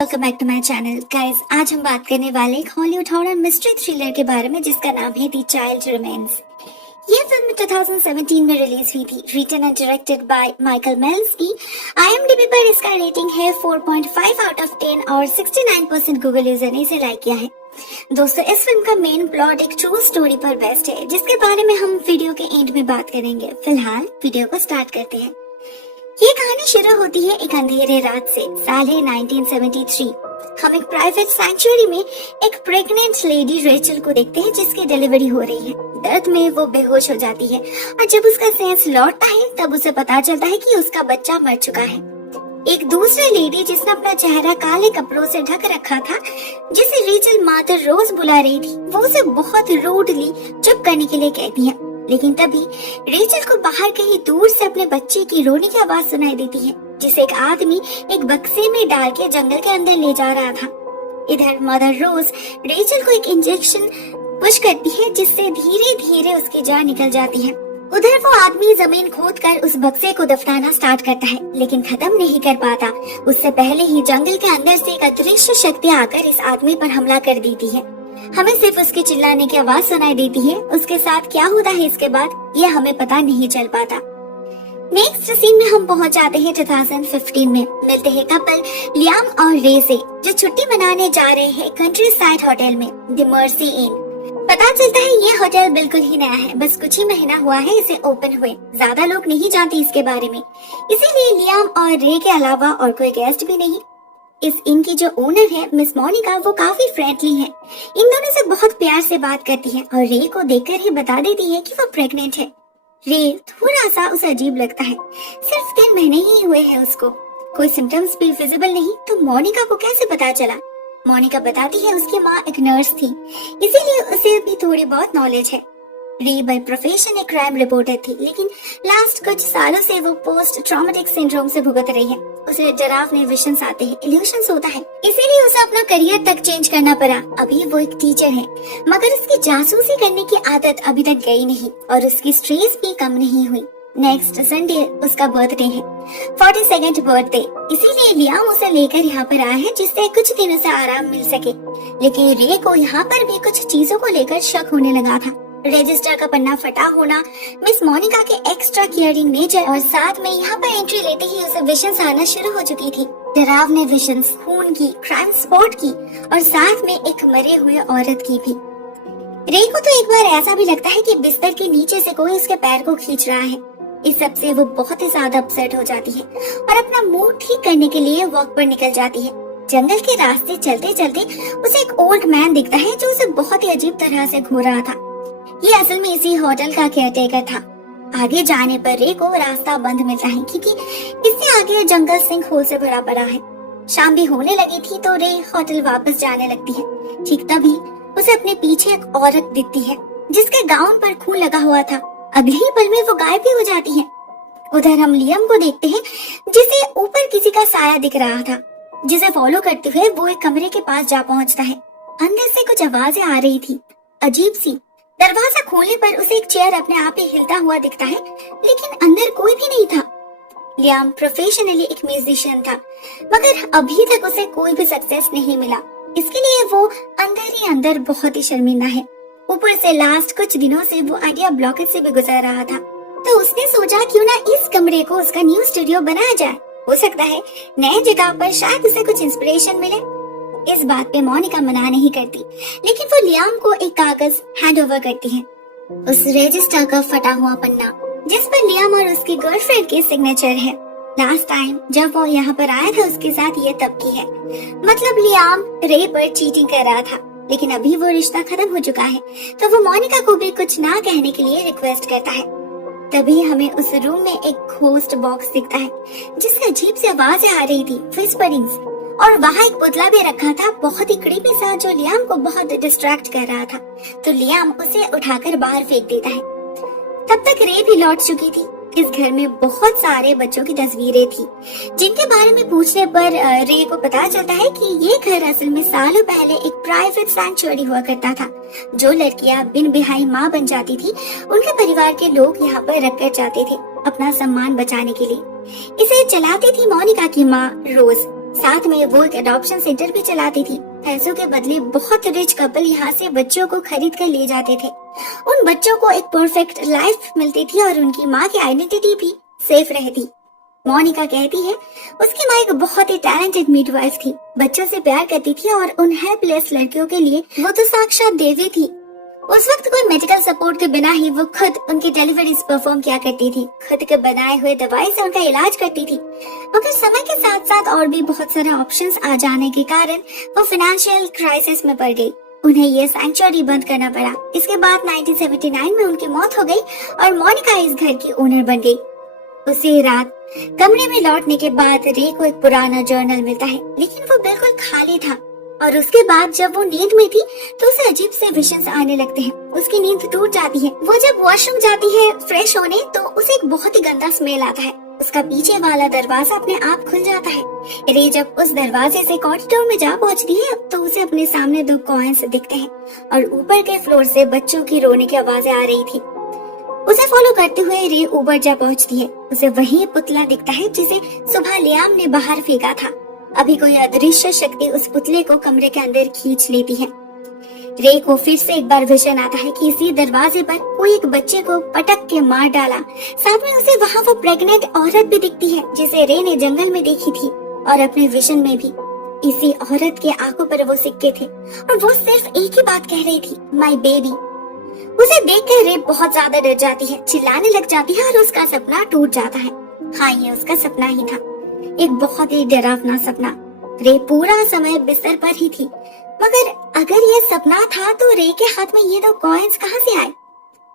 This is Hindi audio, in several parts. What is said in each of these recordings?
Welcome back to my channel guys. आज हम बात करने वाले एक हॉलीवुड हॉरर मिस्ट्री थ्रिलर के बारे में जिसका नाम है द चाइल्ड रिमेन्स। ये फिल्म 2017 में रिलीज हुई थी। Written and directed by Michael मेल्स्की। IMDb पर इसका रेटिंग है 4.5 आउट ऑफ 10 और 69% गूगल यूजर ने इसे लाइक किया है। दोस्तों, इस फिल्म का मेन प्लॉट एक ट्रू स्टोरी पर बेस्ड है जिसके बारे में हम वीडियो के एंड में बात करेंगे। फिलहाल वीडियो को स्टार्ट करते हैं। ये कहानी शुरू होती है एक अंधेरे रात से। साल है 1973। हम एक प्राइवेट सैंक्चुअरी में एक प्रेग्नेंट लेडी रेचल को देखते हैं जिसकी डिलीवरी हो रही है। दर्द में वो बेहोश हो जाती है और जब उसका सेंस लौटता है तब उसे पता चलता है कि उसका बच्चा मर चुका है। एक दूसरी लेडी जिसने अपना चेहरा काले कपड़ों से ढक रखा था, जिसे रेचल मादर रोज बुला रही थी, वो उसे बहुत रूडली चुप करने के लिए कहती है। लेकिन तभी रेचल को बाहर कहीं दूर से अपने बच्चे की रोने की आवाज सुनाई देती है, जिसे एक आदमी एक बक्से में डाल के जंगल के अंदर ले जा रहा था। इधर मदर रोज रेचल को एक इंजेक्शन पुश करती है जिससे धीरे धीरे उसकी जान निकल जाती है। उधर वो आदमी जमीन खोदकर उस बक्से को दफनाना स्टार्ट करता है, लेकिन खत्म नहीं कर पाता। उससे पहले ही जंगल के अंदर से एक अदृश्य शक्ति आकर इस आदमी पर हमला कर देती है। हमें सिर्फ उसके चिल्लाने की आवाज सुनाई देती है। उसके साथ क्या होता है इसके बाद ये हमें पता नहीं चल पाता। नेक्स्ट सीन में हम पहुंच जाते हैं 2015 में। मिलते हैं कपल लियाम और रे से, जो छुट्टी मनाने जा रहे हैं कंट्री साइड होटल में, द मर्सी इन। पता चलता है ये होटल बिल्कुल ही नया है, बस कुछ ही महीना हुआ है इसे ओपन हुए। ज्यादा लोग नहीं जानते इसके बारे में, इसीलिए लियाम और रे के अलावा और कोई गेस्ट भी नहीं। इस इन की जो ओनर है मिस मोनिका, वो काफी फ्रेंडली है। इन दोनों से बहुत प्यार से बात करती है और रे को देखकर ही बता देती है कि वो प्रेग्नेंट है। रे थोड़ा सा उसे अजीब लगता है। सिर्फ 3 महीने ही हुए हैं उसको, कोई सिम्टम्स भी विजिबल नहीं, तो मोनिका को कैसे पता चला? मोनिका बताती है उसकी माँ एक नर्स थी, इसीलिए उसे भी थोड़ी बहुत नॉलेज है। रे बाय प्रोफेशन एक क्राइम रिपोर्टर थी, लेकिन लास्ट कुछ सालों से वो पोस्ट ट्रॉमेटिक सिंड्रोम से भुगत रही है। उसे डरावने विजन्स आते हैं, इल्यूशंस होता है, इसीलिए उसे अपना करियर तक चेंज करना पड़ा। अभी वो एक टीचर है, मगर उसकी जासूसी करने की आदत अभी तक गई नहीं और उसकी स्ट्रेस भी कम नहीं हुई। नेक्स्ट संडे उसका बर्थडे है, 42nd बर्थडे, इसीलिए लियाम उसे लेकर यहाँ पर आया है जिससे कुछ दिनों से आराम मिल सके। लेकिन रे को यहाँ पर भी कुछ चीजों को लेकर शक होने लगा था। रजिस्टर का पन्ना फटा होना, मिस मोनिका के एक्स्ट्रा केयरिंग नेचर और साथ में यहाँ पर एंट्री लेते ही उसे विजन्स आना शुरू हो चुकी थी। डरावने विजन्स, खून की, क्राइम स्पॉट की और साथ में एक मरे हुए औरत की भी। रे को तो एक बार ऐसा भी लगता है कि बिस्तर के नीचे से कोई उसके पैर को खींच रहा है। इस सब से वो बहुत ही ज्यादा अपसेट हो जाती है और अपना मूड ठीक करने के लिए वॉक पर निकल जाती है। जंगल के रास्ते चलते चलते उसे एक ओल्ड मैन दिखता है जो उसे बहुत ही अजीब तरह से घूर रहा था। ये असल में इसी होटल का केयरटेकर था। आगे जाने पर रे को रास्ता बंद मिलता है क्योंकि इससे आगे जंगल सिंक होल से भरा पड़ा है। शाम भी होने लगी थी तो रे होटल वापस जाने लगती है। ठीक तभी उसे अपने पीछे एक औरत दिखती है जिसके गाउन पर खून लगा हुआ था। अगले ही पल में वो गायब भी हो जाती है। उधर हम लियम को देखते हैं जिसे ऊपर किसी का साया दिख रहा था, जिसे फॉलो करते हुए वो एक कमरे के पास जा पहुंचता है। अंदर से कुछ आवाजें आ रही थी, अजीब सी। दरवाजा खोलने पर उसे एक चेयर अपने आप ही हिलता हुआ दिखता है, लेकिन अंदर कोई भी नहीं था। लियाम प्रोफेशनली एक म्यूजिशियन था, मगर अभी तक उसे कोई भी सक्सेस नहीं मिला। इसके लिए वो अंदर ही अंदर बहुत ही शर्मिंदा है। ऊपर से लास्ट कुछ दिनों से वो आइडिया ब्लॉकेज से भी गुजर रहा था, तो उसने सोचा क्यों ना इस कमरे को उसका न्यू स्टूडियो बनाया जाए। हो सकता है नए जगह पर शायद उसे कुछ इंस्पिरेशन मिले। इस बात पे मोनिका मना नहीं करती, लेकिन वो लियाम को एक कागज हैंड ओवर करती है, उस रजिस्टर का फटा हुआ पन्ना जिस पर लियाम और उसकी गर्लफ्रेंड की सिग्नेचर है। लास्ट टाइम जब वो यहाँ पर आया था उसके साथ ये तब की है, मतलब लियाम रे पर चीटिंग कर रहा था, लेकिन अभी वो रिश्ता खत्म हो चुका है, तो वो मोनिका को भी कुछ ना कहने के लिए रिक्वेस्ट करता है। तभी हमें उस रूम में एक घोस्ट बॉक्स दिखता है जिससे अजीब सी आवाजें आ रही थी, विस्परिंग्स, और वहाँ एक पुतला भी रखा था, बहुत ही क्रीपी सा, जो लियाम को बहुत डिस्ट्रैक्ट कर रहा था। तो लियाम उसे उठाकर बाहर फेंक देता है। तब तक रे भी लौट चुकी थी। इस घर में बहुत सारे बच्चों की तस्वीरें थी, जिनके बारे में पूछने पर रे को पता चलता है कि ये घर असल में सालों पहले एक प्राइवेट सैंक्चुअरी हुआ करता था। जो लड़कियां बिन बिहाई माँ बन जाती थी, उनके परिवार के लोग यहाँ पर रखकर जाते थे अपना सम्मान बचाने के लिए। इसे चलाती थी मोनिका की माँ रोज। साथ में वो एक अडॉप्शन सेंटर भी चलाती थी। पैसों के बदले बहुत रिच कपल यहाँ से बच्चों को खरीद कर ले जाते थे। उन बच्चों को एक परफेक्ट लाइफ मिलती थी और उनकी माँ की आइडेंटिटी भी सेफ रहती। मोनिका कहती है उसकी माँ एक बहुत ही टैलेंटेड मिडवाइफ थी, बच्चों से प्यार करती थी और उन हेल्पलेस लड़कियों के लिए वो तो साक्षात देवी थी। उस वक्त कोई मेडिकल सपोर्ट के बिना ही वो खुद उनकी डिलीवरीज परफॉर्म किया करती थी, खुद के बनाए हुए दवाई से उनका इलाज करती थी। मगर समय के साथ साथ और भी बहुत सारे ऑप्शंस आ जाने के कारण वो फाइनेंशियल क्राइसिस में पड़ गई। उन्हें ये सैंक्चुअरी बंद करना पड़ा। इसके बाद 1979 में उनकी मौत हो गई और मोनिका इस घर की ओनर बन गई। उसी रात कमरे में लौटने के बाद रे को एक पुराना जर्नल मिलता है, लेकिन वो बिल्कुल खाली था। और उसके बाद जब वो नींद में थी तो उसे अजीब से विजन्स आने लगते हैं। उसकी नींद टूट जाती है। वो जब वॉशरूम जाती है फ्रेश होने तो उसे एक बहुत ही गंदा स्मेल आता है। उसका पीछे वाला दरवाजा अपने आप खुल जाता है। रे जब उस दरवाजे से कॉरिडोर में जा पहुंचती है तो उसे अपने सामने 2 कॉइन्स दिखते हैं और ऊपर के फ्लोर से बच्चों की रोने की आवाजें आ रही थी। उसे फॉलो करते हुए रे ऊपर जा पहुंचती है। उसे वही पुतला दिखता है जिसे सुबह लियाम ने बाहर फेंका था। अभी कोई अदृश्य शक्ति उस पुतले को कमरे के अंदर खींच लेती है। रे को फिर से एक बार विजन आता है कि इसी दरवाजे पर कोई एक बच्चे को पटक के मार डाला। साथ में उसे वहाँ वो प्रेग्नेंट औरत भी दिखती है जिसे रे ने जंगल में देखी थी और अपने विजन में भी। इसी औरत के आंखों पर वो सिक्के थे और वो सिर्फ एक ही बात कह रही थी, माय बेबी। उसे देखकर रे बहुत ज्यादा डर जाती है, चिल्लाने लग जाती है और उसका सपना टूट जाता है। हाँ, ये उसका सपना ही था, एक बहुत ही डरावना सपना। रे पूरा समय बिस्तर पर ही थी, मगर अगर ये सपना था तो रे के हाथ में ये 2 कॉइन्स कहाँ से आए?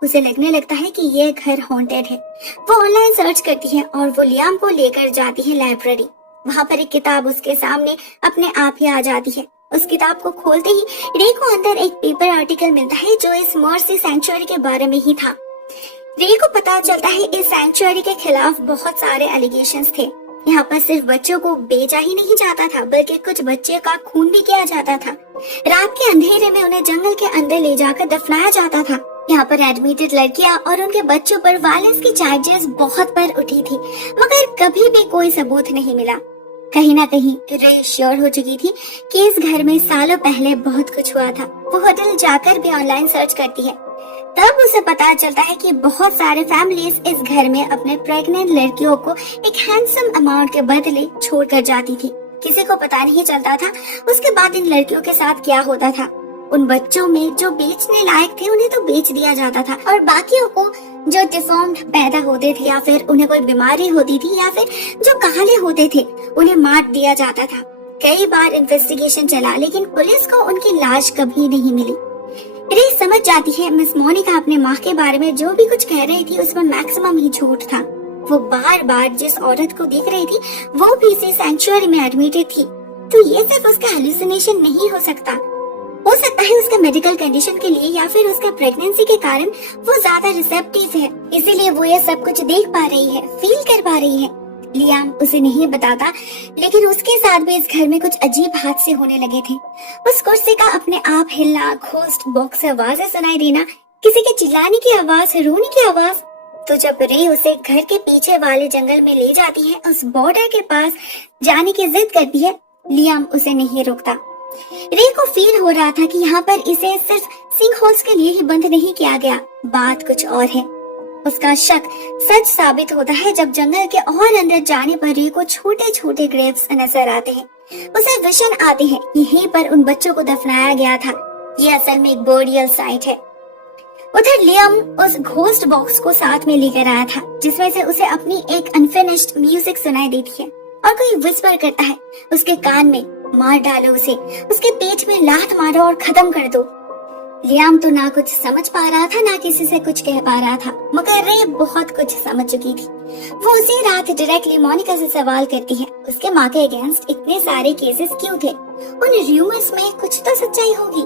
उसे लगने लगता है कि ये घर हॉन्टेड है। वो ऑनलाइन सर्च करती है और वो लियाम को लेकर जाती है लाइब्रेरी। वहाँ पर एक किताब उसके सामने अपने आप ही आ जाती है। उस किताब को खोलते ही रे को अंदर एक पेपर आर्टिकल मिलता है जो इस मर्सी सैंक्चुअरी के बारे में ही था। रे को पता चलता है इस सैंक्चुअरी के खिलाफ बहुत सारे एलिगेशंस थे। यहाँ पर सिर्फ बच्चों को बेचा ही नहीं जाता था, बल्कि कुछ बच्चे का खून भी किया जाता था। रात के अंधेरे में उन्हें जंगल के अंदर ले जाकर दफनाया जाता था। यहाँ पर एडमिटेड लड़कियाँ और उनके बच्चों पर वायलेंस की चार्जेस बहुत पर उठी थी, मगर कभी भी कोई सबूत नहीं मिला। कहीं ना कहीं रे श्योर हो चुकी थी कि इस घर में सालों पहले बहुत कुछ हुआ था। वो होटल जाकर भी ऑनलाइन सर्च करती है। तब उसे पता चलता है कि बहुत सारे फैमिलीज इस घर में अपने प्रेग्नेंट लड़कियों को एक हैंडसम अमाउंट के बदले छोड़कर जाती थी। किसी को पता नहीं चलता था उसके बाद इन लड़कियों के साथ क्या होता था। उन बच्चों में जो बेचने लायक थे उन्हें तो बेच दिया जाता था और बाकियों को जो डिफॉर्म्ड पैदा होते थे या फिर उन्हें कोई बीमारी होती थी या फिर जो काले होते थे उन्हें मार दिया जाता था। कई बार इन्वेस्टिगेशन चला लेकिन पुलिस को उनकी लाश कभी नहीं मिली। रे समझ जाती है मिस मोनिका अपने माँ के बारे में जो भी कुछ कह रही थी उसमें मैक्सिमम ही झूठ था। वो बार बार जिस औरत को देख रही थी वो भी इसी सैंक्चुअरी में एडमिटेड थी, तो ये सिर्फ उसका हेलुसिनेशन नहीं हो सकता। हो सकता है उसका मेडिकल कंडीशन के लिए या फिर उसका प्रेगनेंसी के कारण वो ज्यादा रिसेप्टिव है, इसीलिए वो ये सब कुछ देख पा रही है, फील कर पा रही है। लियाम उसे नहीं बताता, लेकिन उसके साथ भी इस घर में कुछ अजीब हादसे होने लगे थे। उस कुर्सी का अपने आप हिलना, घोस्ट बॉक्स से आवाजें सुनाई देना, किसी के चिल्लाने की आवाज, रोने की आवाज। तो जब रे उसे घर के पीछे वाले जंगल में ले जाती है, उस बॉर्डर के पास जाने की जिद करती है, लियाम उसे नहीं रोकता। रे को फील हो रहा था कि यहाँ पर इसे सिर्फ सिंक होल्स के लिए ही बंद नहीं किया गया, बात कुछ और है। उसका शक सच साबित होता है जब जंगल के और अंदर जाने पर रे को छोटे छोटे ग्रेव्स नजर आते हैं। उसे विजन आते हैं, यहीं पर उन बच्चों को दफनाया गया था। ये असल में एक बोरियल साइट है। उधर लियाम उस घोस्ट बॉक्स को साथ में लेकर आया था, जिसमें से उसे अपनी एक अनफिनिश्ड म्यूजिक सुनाई देती है और कोई विस्पर करता है उसके कान में, मार डालो उसे, उसके पेट में लात मारो और खत्म कर दो। लियाम तो ना कुछ समझ पा रहा था ना किसी से कुछ कह पा रहा था, मगर रे बहुत कुछ समझ चुकी थी। वो उसी रात डायरेक्टली मोनिका से सवाल करती है, उसके माँ के अगेंस्ट इतने सारे केसेस क्यों थे? उन र्यूमर्स में कुछ तो सच्चाई होगी।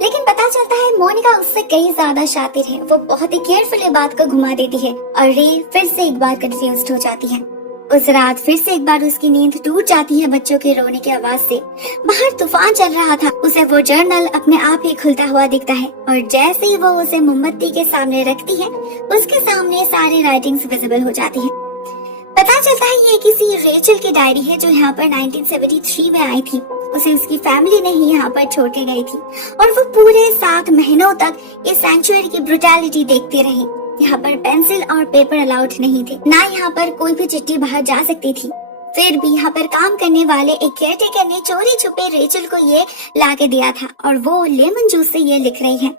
लेकिन पता चलता है मोनिका उससे कहीं ज्यादा शातिर है। वो बहुत ही केयरफुली बात को घुमा देती है और रे फिर से एक बार कंफ्यूज्ड हो जाती है। उस रात फिर से एक बार उसकी नींद टूट जाती है बच्चों के रोने की आवाज से। बाहर तूफान चल रहा था। उसे वो जर्नल अपने आप ही खुलता हुआ दिखता है और जैसे ही वो उसे मोमबत्ती के सामने रखती है, उसके सामने सारी राइटिंग्स विजिबल हो जाती है। पता चलता है ये किसी रेचल की डायरी है जो यहाँ पर 1973 में आई थी। उसे उसकी फैमिली ने ही यहाँ पर छोड़ के गई थी और वो पूरे 7 महीनों तक इस सैंक्चुअरी की ब्रुटैलिटी देखती रही। यहाँ पर पेंसिल और पेपर अलाउड नहीं थे, ना यहाँ पर कोई भी चिट्ठी बाहर जा सकती थी। फिर भी यहाँ पर काम करने वाले एक केयरटेकर ने चोरी छुपे रेचल को ये ला के दिया था और वो लेमन जूस से ये लिख रही है।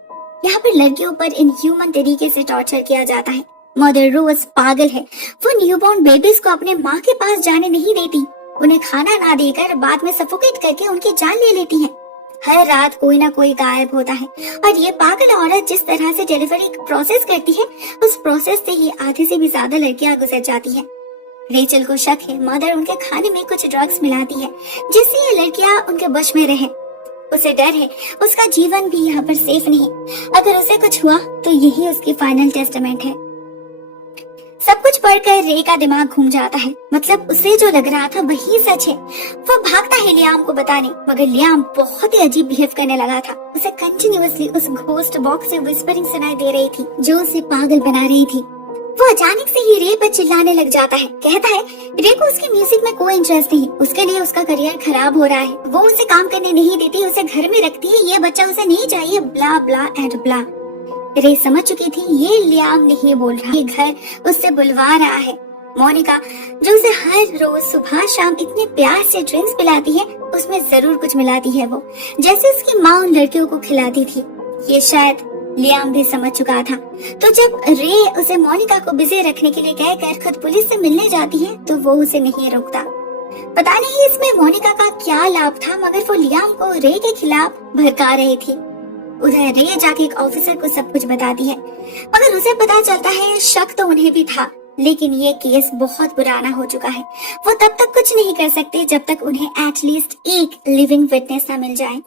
यहाँ पर लड़कियों पर इनह्यूमन तरीके से टॉर्चर किया जाता है। मदर रोज पागल है, वो न्यूबॉर्न बेबीज को अपने माँ के पास जाने नहीं देती। उन्हें खाना ना देकर बाद में सफोकेट करके उनकी जान ले लेती है। हर रात कोई ना कोई गायब होता है और ये पागल औरत जिस तरह से डिलीवरी प्रोसेस करती है, उस प्रोसेस से ही आधे से भी ज्यादा लड़कियां गुजर जाती हैं। रेचल को शक है मदर उनके खाने में कुछ ड्रग्स मिलाती है जिससे ये लड़कियां उनके वश में रहे। उसे डर है उसका जीवन भी यहाँ पर सेफ नहीं, अगर उसे कुछ हुआ तो यही उसकी फाइनल टेस्टामेंट है। सब कुछ पढ़कर रे का दिमाग घूम जाता है, मतलब उसे जो लग रहा था वही सच है। वो भागता है लियाम को बताने, मगर लियाम बहुत ही अजीब बिहेव करने लगा था। उसे कंटिन्यूअसली उस घोस्ट बॉक्स से विस्परिंग सुनाई दे रही थी जो उसे पागल बना रही थी। वो अचानक से ही रे पर चिल्लाने लग जाता है, कहता है रे को उसके म्यूजिक में कोई इंटरेस्ट नहीं, उसके लिए उसका करियर खराब हो रहा है, वो उसे काम करने नहीं देती, उसे घर में रखती है, ये बच्चा उसे नहीं चाहिए, ब्ला ब्ला एंड ब्ला। रे समझ चुकी थी ये लियाम नहीं बोल रहा, ये घर उससे बुलवा रहा है। मोनिका जो उसे हर रोज सुबह शाम इतने प्यार से ड्रिंक्स पिलाती है, उसमें जरूर कुछ मिलाती है, वो जैसे उसकी माँ उन लड़कियों को खिलाती थी। ये शायद लियाम भी समझ चुका था। तो जब रे उसे मोनिका को बिजी रखने के लिए कहकर खुद पुलिस से मिलने जाती है तो वो उसे नहीं रोकता। पता नहीं इसमें मोनिका का क्या लाभ था, मगर वो लियाम को रे के खिलाफ भड़का रही थी। उधर रे जाके एक ऑफिसर को सब कुछ बताती है, मगर उसे पता चलता है शक तो उन्हें भी था, लेकिन ये केस बहुत पुराना हो चुका है। वो तब तक कुछ नहीं कर सकते जब तक उन्हें एटलीस्ट एक लिविंग विटनेस न मिल जाए।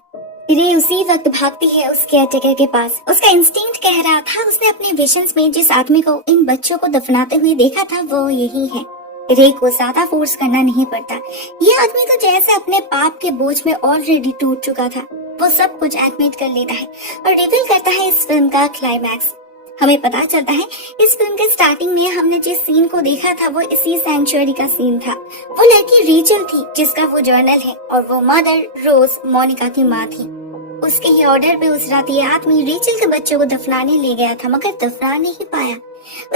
रे उसी वक्त भागती है उस केयरटेकर के पास। उसका इंस्टिंक्ट कह रहा था उसने अपने विजन्स में जिस आदमी को इन बच्चों को दफनाते हुए देखा था वो यही है। रे को ज्यादा फोर्स करना नहीं पड़ता, ये आदमी तो जैसे अपने पाप के बोझ में ऑलरेडी टूट चुका था। वो सब कुछ एडमिट कर लेता है और रिवील करता है इस फिल्म का क्लाइमैक्स। हमें पता चलता है इस फिल्म के स्टार्टिंग में हमने जिस सीन को देखा था वो इसी सैंक्चुअरी का सीन था। वो लड़की रेचल थी जिसका वो जर्नल है और वो मदर रोज मोनिका की माँ थी। उसके ही ऑर्डर पे उस रात ये आदमी रेचल के बच्चों को दफनाने ले गया था, मगर दफना नहीं पाया।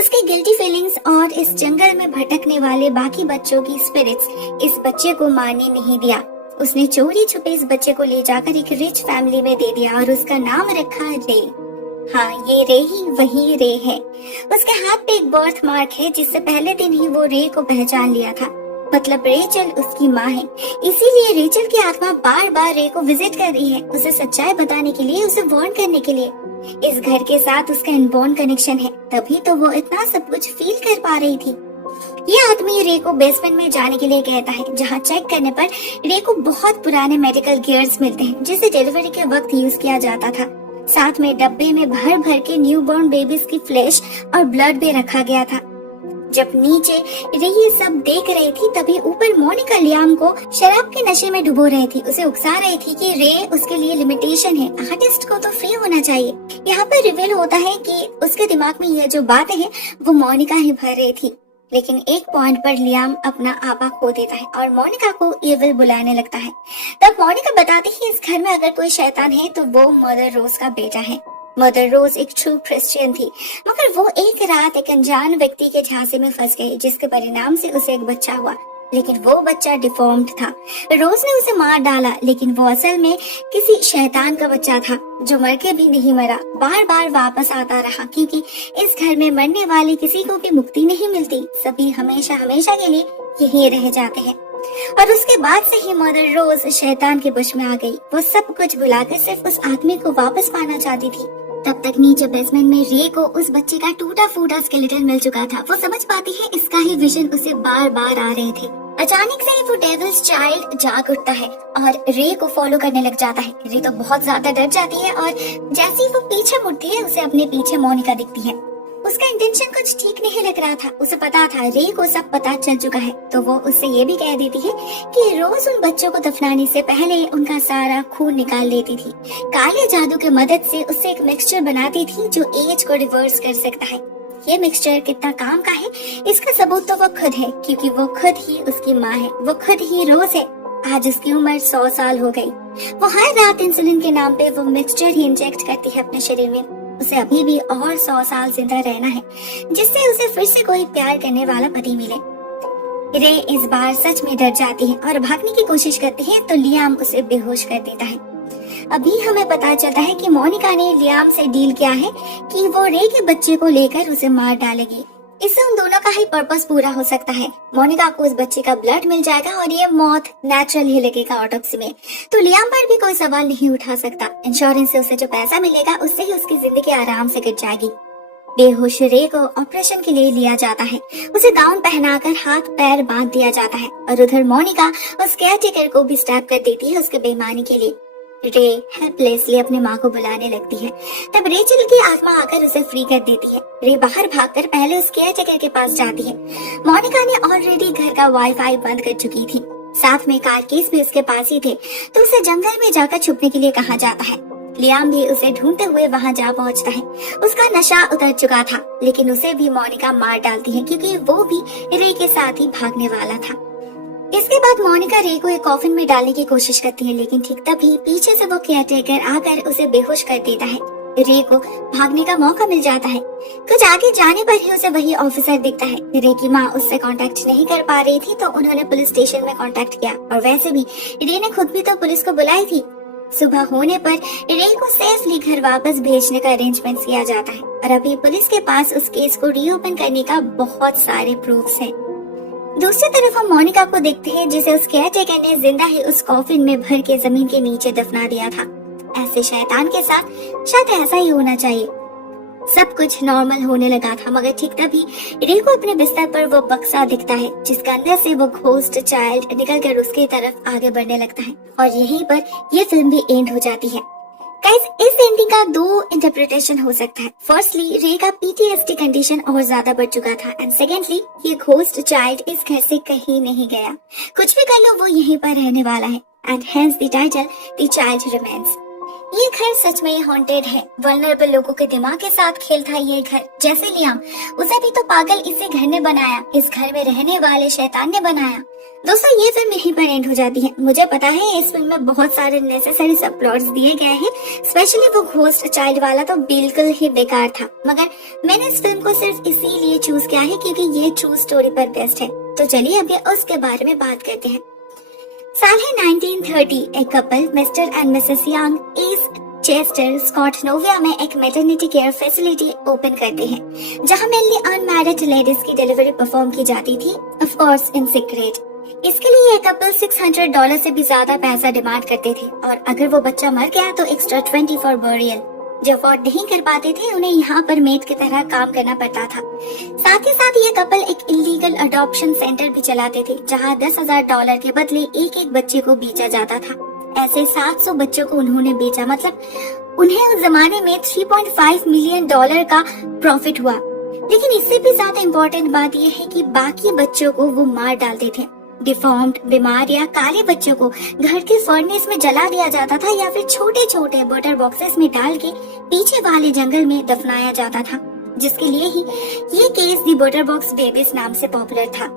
उसकी गिल्टी फीलिंग्स और इस जंगल में भटकने वाले बाकी बच्चों की स्पिरिट्स इस बच्चे को मारने नहीं दिया। उसने चोरी छुपे इस बच्चे को ले जाकर एक रिच फैमिली में दे दिया और उसका नाम रखा रे। हाँ, ये रे ही वही रे है। उसके हाथ पे एक बर्थ मार्क है जिससे पहले दिन ही वो रे को पहचान लिया था, मतलब रेचल उसकी माँ है। इसीलिए रेचल की आत्मा बार बार रे को विजिट कर रही है, उसे सच्चाई बताने के लिए, उसे वार्न करने के लिए। इस घर के साथ उसका इनबॉर्न कनेक्शन है, तभी तो वो इतना सब कुछ फील कर पा रही थी। ये आदमी रे को बेसमेंट में जाने के लिए कहता है, जहाँ चेक करने पर रे को बहुत पुराने मेडिकल गियर्स मिलते हैं जिसे डिलीवरी के वक्त यूज किया जाता था। साथ में डब्बे में भर भर के न्यूबॉर्न बेबीज की फ्लैश और ब्लड भी रखा गया था। जब नीचे रे ये सब देख रही थी तभी ऊपर मोनिका लियाम को शराब के नशे में डुबो रही थी। उसे उकसा रही थी कि रे उसके लिए लिमिटेशन है, आर्टिस्ट को तो फ्री होना चाहिए। यहाँ पर रिवील होता है कि उसके दिमाग में ये जो बातें हैं वो मोनिका ही भर रही थी। लेकिन एक पॉइंट पर लियाम अपना आपा खो देता है और मोनिका को एविल बुलाने लगता है। तब मोनिका बताती है इस घर में अगर कोई शैतान है तो वो मदर रोज का बेटा है। मदर रोज एक ट्रू क्रिश्चियन थी, मगर वो एक रात एक अनजान व्यक्ति के झांसे में फंस गई जिसके परिणाम से उसे एक बच्चा हुआ, लेकिन वो बच्चा डिफॉर्म्ड था। रोज ने उसे मार डाला, लेकिन वो असल में किसी शैतान का बच्चा था जो मर के भी नहीं मरा, बार बार वापस आता रहा, क्योंकि इस घर में मरने वाले किसी को भी मुक्ति नहीं मिलती, सभी हमेशा हमेशा के लिए यहीं रह जाते हैं। और उसके बाद से ही मदर रोज शैतान के वश में आ गई। वो सब कुछ भुलाकर सिर्फ उस आदमी को वापस पाना चाहती थी। तब तक नीचे बेसमेंट में रे को उस बच्चे का टूटा फूटा स्केलेटन मिल चुका था। वो समझ पाती है इसका ही विजन उसे बार बार आ रहे थे। अचानक से वो डेविल्स चाइल्ड जाग उठता है और रे को फॉलो करने लग जाता है। रे तो बहुत ज्यादा डर जाती है और जैसे ही वो पीछे मुड़ती है उसे अपने पीछे मोनिका दिखती है। उसका इंटेंशन कुछ ठीक नहीं लग रहा था। उसे पता था रे को सब पता चल चुका है, तो वो उससे ये भी कह देती है कि रोज उन बच्चों को दफनाने से पहले उनका सारा खून निकाल लेती थी। काले जादू की मदद से उससे एक मिक्सचर बनाती थी जो एज को रिवर्स कर सकता है। ये मिक्सचर कितना काम का है इसका सबूत तो वो खुद है, क्योंकि वो खुद ही उसकी माँ है, वो खुद ही रोज है। आज उसकी उम्र 100 साल हो गई। वो हर रात इंसुलिन के नाम पे वो मिक्सचर ही इंजेक्ट करती है अपने शरीर में। उसे अभी भी और 100 साल जिंदा रहना है, जिससे उसे फिर से कोई प्यार करने वाला पति मिले। रे इस बार सच में डर जाती है और भागने की कोशिश करती है तो लियाम उसे बेहोश कर देता है। अभी हमें पता चलता है कि मोनिका ने लियाम से डील किया है कि वो रे के बच्चे को लेकर उसे मार डालेगी। इससे उन दोनों का ही पर्पस पूरा हो सकता है। मोनिका को उस बच्चे का ब्लड मिल जाएगा और ये मौत नेचुरल ही लगेगा ऑटोप्सी में, तो लियाम पर भी कोई सवाल नहीं उठा सकता। इंश्योरेंस से उसे जो पैसा मिलेगा उससे ही उसकी जिंदगी आराम से कट जाएगी। बेहोश रे को ऑपरेशन के लिए लिया जाता है। उसे गाउन पहनाकर हाथ पैर बांध दिया जाता है और उधर मोनिका उस केयरटेकर को भी स्टैप कर देती है उसके बेईमानी के लिए। रे हेल्पलेसली अपनी माँ को बुलाने लगती है। तब रेचल की आत्मा आकर उसे फ्री कर देती है। रे बाहर भागकर पहले उस केयरटेकर के पास जाती है। मोनिका ने ऑलरेडी घर का वाईफाई बंद कर चुकी थी, साथ में कार केस भी उसके पास ही थे, तो उसे जंगल में जाकर छुपने के लिए कहा जाता है। लियाम भी उसे ढूंढते हुए वहां जा पहुंचता है। उसका नशा उतर चुका था, लेकिन उसे भी मोनिका मार डालती है क्योंकि वो भी रे के साथ ही भागने वाला था। इसके बाद मोनिका रे को एक कॉफिन में डालने की कोशिश करती है, लेकिन ठीक तभी पीछे से वो केयरटेकर आकर उसे बेहोश कर देता है। रे को भागने का मौका मिल जाता है। कुछ आगे जाने पर ही उसे वही ऑफिसर दिखता है। रे की माँ उससे कांटेक्ट नहीं कर पा रही थी, तो उन्होंने पुलिस स्टेशन में कांटेक्ट किया, और वैसे भी रे ने खुद भी तो पुलिस को बुलाई थी। सुबह होने पर रे को सेफली घर वापस भेजने का अरेंजमेंट किया जाता है, और अभी पुलिस के पास उस केस को रीओपन करने का बहुत सारे प्रूफ्स हैं। दूसरी तरफ हम मोनिका को देखते हैं, जिसे उस केयरटेकर ने जिंदा ही उस कॉफिन में भर के जमीन के नीचे दफना दिया था। ऐसे शैतान के साथ शायद ऐसा ही होना चाहिए। सब कुछ नॉर्मल होने लगा था, मगर ठीक तभी रे को अपने बिस्तर पर वो बक्सा दिखता है, जिसके अंदर से वो घोस्ट चाइल्ड निकलकर उसकी तरफ आगे बढ़ने लगता है, और यहीं पर ये फिल्म भी एंड हो जाती है। गाइस, इस एंडिंग का दो इंटरप्रिटेशन हो सकता है। फर्स्टली, रे का पीटीएसडी कंडीशन और ज्यादा बढ़ चुका था, एंड सेकेंडली, ये घोस्ट चाइल्ड इस घर से कहीं नहीं गया। कुछ भी कर लो, वो यहीं पर रहने वाला है, and hence the title the child remains. ये घर सच में हॉन्टेड है। वल्नरेबल लोगों के दिमाग के साथ खेलता है ये घर, जैसे लियाम, उसे भी तो पागल इसी घर ने बनाया, इस घर में रहने वाले शैतान ने बनाया। दोस्तों, ये फिल्म यहीं पर एंड हो जाती है। मुझे पता है इस फिल्म में बहुत सारे नेसेसरी सब प्लॉट्स दिए गए हैं, स्पेशली वो घोस्ट चाइल्ड वाला तो बिल्कुल ही बेकार था, मगर मैंने इस फिल्म को सिर्फ इसीलिए चूज किया है क्योंकि ये ट्रू स्टोरी पर बेस्ड है। तो चलिए अभी उसके बारे में बात करते हैं। साल है 1930। एक couple mister and missus young east chester स्कॉटनोविया में एक मैटरनिटी केयर फैसिलिटी ओपन करते हैं, जहां मेनली अनमैरिड लेडीज की डिलीवरी परफॉर्म की जाती थी, ऑफ कोर्स इन सीक्रेट। इसके लिए ये कपल $600 से भी ज्यादा पैसा डिमांड करते थे, और अगर वो बच्चा मर गया तो एक्स्ट्रा 20 फॉर बरियल। जो अफोर्ड नहीं कर पाते थे उन्हें यहाँ पर मेड की तरह काम करना पड़ता था। साथ ही साथ ये कपल एक इलीगल अडॉप्शन सेंटर भी चलाते थे, जहाँ $10,000 के बदले एक एक बच्चे को बेचा जाता था। ऐसे 700 बच्चों को उन्होंने बेचा, मतलब उन्हें उस जमाने में $3.5 मिलियन का प्रॉफिट हुआ। लेकिन इससे भी ज्यादा इम्पोर्टेंट बात यह है कि बाकी बच्चों को वो मार डालते थे। डिफॉर्म्ड, बीमार या काले बच्चों को घर के फर्नेस में जला दिया जाता था, या फिर छोटे छोटे बटर बॉक्सेस में डाल के पीछे वाले जंगल में दफनाया जाता था, जिसके लिए ही ये केस दी बटर बॉक्स बेबीज नाम से पॉपुलर था।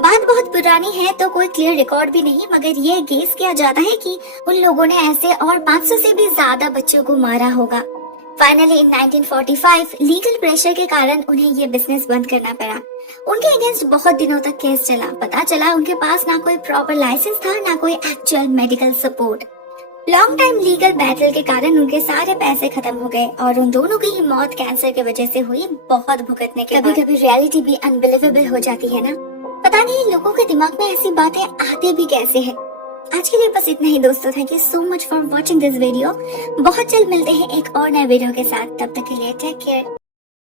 बात बहुत पुरानी है तो कोई क्लियर रिकॉर्ड भी नहीं, मगर ये गेस किया जाता है कि उन लोगों ने ऐसे और 500 से भी ज्यादा बच्चों को मारा होगा। फाइनली इन 1945 लीगल प्रेशर के कारण उन्हें ये बिजनेस बंद करना पड़ा। उनके अगेंस्ट बहुत दिनों तक केस चला। पता चला उनके पास ना कोई प्रॉपर लाइसेंस था, ना कोई actual medical support. Long time legal battle के कारण उनके सारे पैसे खत्म हो गए, और उन दोनों की ही मौत कैंसर की वजह से हुई। बहुत भुगतने के बाद कभी रियलिटी भी अनबिलीवेबल हो जाती है ना। पता नहीं लोगों के दिमाग में ऐसी बातें आती भी कैसे है। आज के लिए बस इतना ही दोस्तों। Thank you so much for watching this video. बहुत जल्द मिलते हैं एक और नए वीडियो के साथ। तब तक के लिए टेक केयर।